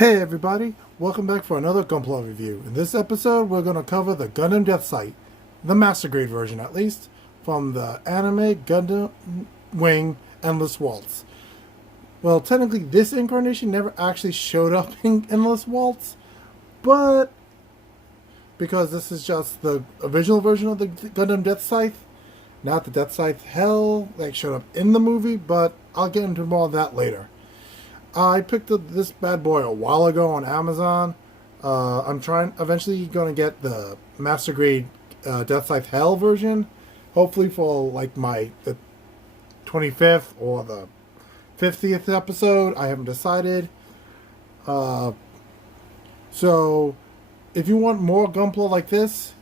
Hey everybody, welcome back for another gunpla review. In this episode, we're going to cover the Gundam deathscythe, the Master Grade version at least, from the anime Gundam Wing Endless Waltz. Well, technically this incarnation never actually showed up in Endless Waltz, but because this is just the original version of the Gundam deathscythe, not the deathscythe Hell that showed up in the movie, but I'll get into more of that later. I picked up this bad boy a while ago on Amazon. I'm eventually going to get the Master Grade deathscythe Hell version. Hopefully for like the 25th or the 50th episode. I haven't decided. So if you want more gunpla like this,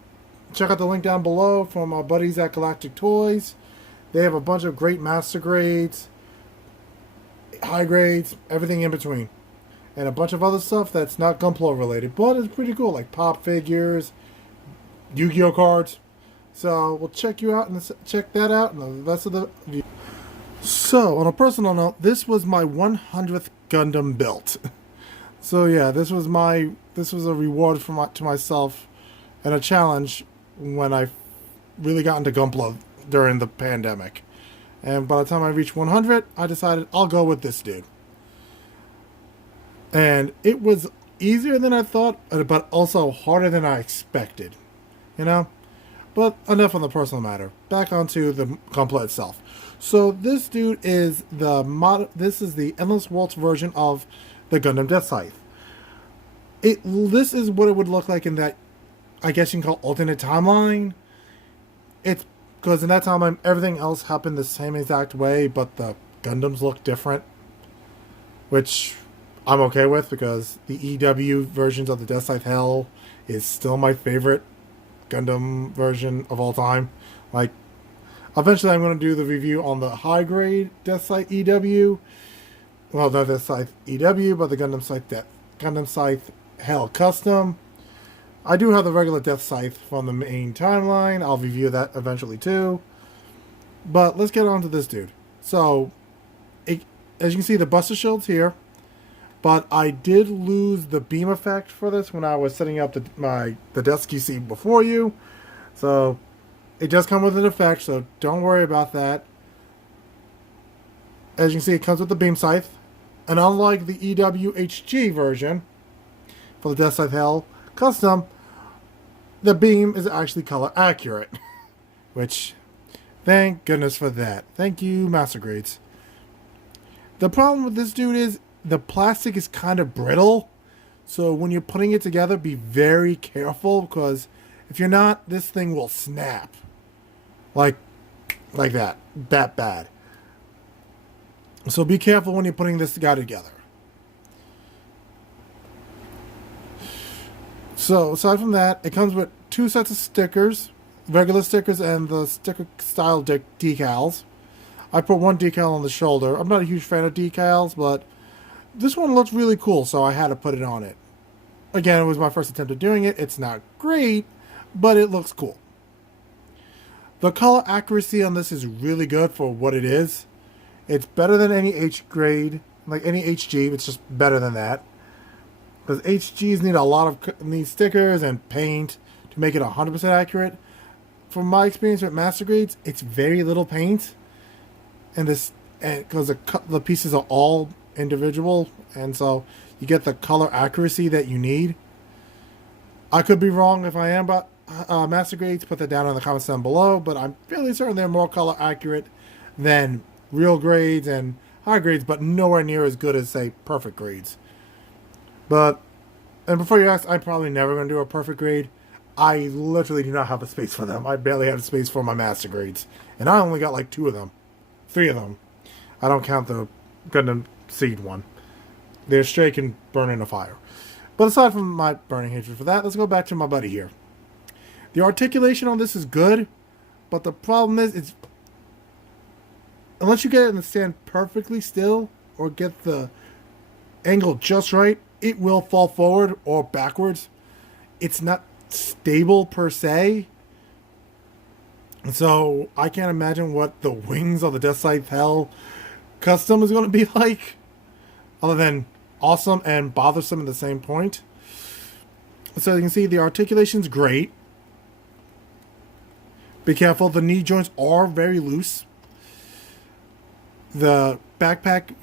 check out the link down below from our buddies at Galactic Toys. They have a bunch of great Master Grades, high grades, everything in between, and a bunch of other stuff that's not gunpla related, but it's pretty cool, like pop figures, Yu-Gi-Oh cards. So we'll check that out and the rest of the video. So on a personal note, this was my 100th Gundam built. So yeah, this was a reward to myself and a challenge when I really got into gunpla during the pandemic. And by the time I reached 100, I decided I'll go with this dude. And it was easier than I thought, but also harder than I expected. You know? But enough on the personal matter. Back onto the gunpla itself. So this dude is this is the Endless Waltz version of the Gundam deathscythe. This is what it would look like in that, I guess you can call alternate timeline. It's because in that timeline, everything else happened the same exact way, but the Gundams look different. Which I'm okay with, because the EW versions of the Deathscythe Hell is still my favorite Gundam version of all time. Like, eventually I'm going to do the review on the high grade Deathscythe EW. Well, not Deathscythe EW, but the Gundam Scythe Hell Custom. I do have the regular deathscythe from the main timeline. I'll review that eventually too. But let's get on to this dude. So, as you can see, the Buster Shield's here. But I did lose the beam effect for this when I was setting up the desk you see before you. So, it does come with an effect, so don't worry about that. As you can see, it comes with the beam scythe. And unlike the EWHG version for the Deathscythe Hell Custom, the beam is actually color accurate. Which, thank goodness for that. Thank you, Master Grades. The problem with this dude is the plastic is kind of brittle. So when you're putting it together, be very careful, because if you're not, this thing will snap. Like that. That bad. So be careful when you're putting this guy together. So, aside from that, it comes with two sets of stickers, regular stickers and the sticker style decals. I put one decal on the shoulder. I'm not a huge fan of decals, but this one looks really cool, so I had to put it on it. Again, it was my first attempt at doing it. It's not great, but it looks cool. The color accuracy on this is really good for what it is. It's better than any H grade, like any HG. It's just better than that. Because HGs need stickers and paint to make it 100% accurate. From my experience with Master Grades, it's very little paint, and because the pieces are all individual, and so you get the color accuracy that you need. I could be wrong if I am, but Master Grades, put that down in the comments down below. But I'm fairly certain they're more color accurate than real grades and high grades, but nowhere near as good as, say, perfect grades. And before you ask, I'm probably never going to do a perfect grade. I literally do not have a space for them. I barely have space for my Master Grades. And I only got like 3 of them. I don't count the Gundam Seed one. They're straight can burn in a fire. But aside from my burning hatred for that, let's go back to my buddy here. The articulation on this is good, but the problem is, unless you get it to stand perfectly still or get the angle just right, it will fall forward or backwards. It's not stable per se. So I can't imagine what the wings of the Deathscythe Hell Custom is going to be like. Other than awesome and bothersome at the same point. So you can see the articulation's great. Be careful, the knee joints are very loose. The backpack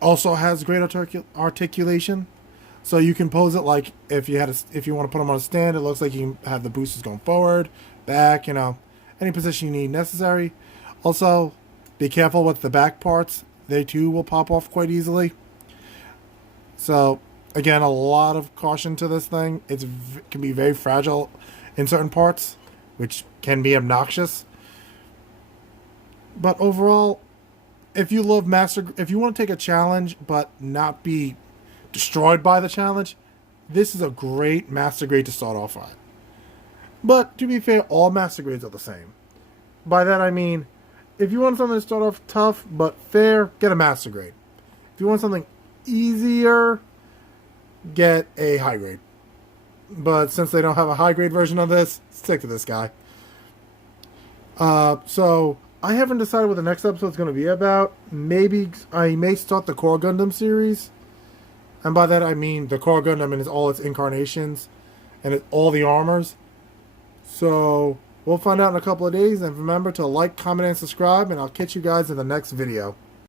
also has great articulation. So you can pose it like if you want to put them on a stand, it looks like you can have the boosters going forward, back, any position you need necessary. Also, be careful with the back parts. They too will pop off quite easily. So, again, a lot of caution to this thing. It can be very fragile in certain parts, which can be obnoxious. But overall, if you want to take a challenge but not be destroyed by the challenge, this is a great master grade to start off on. But to be fair, all master grades are the same. By that I mean, if you want something to start off tough but fair, get a master grade. If you want something easier, get a high grade. But since they don't have a high grade version of this, stick to this guy. So I haven't decided what the next episode is going to be about. Maybe I may start the Core Gundam series. And by that I mean the Core Gundam and all its incarnations and all the armors. So we'll find out in a couple of days. And remember to like, comment, and subscribe. And I'll catch you guys in the next video.